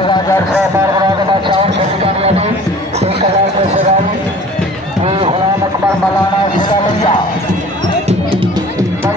1000 से बार बादशाह खेतीबाड़ी अभी 1000 से गुलाम अकबर मौलाना सिरा भैया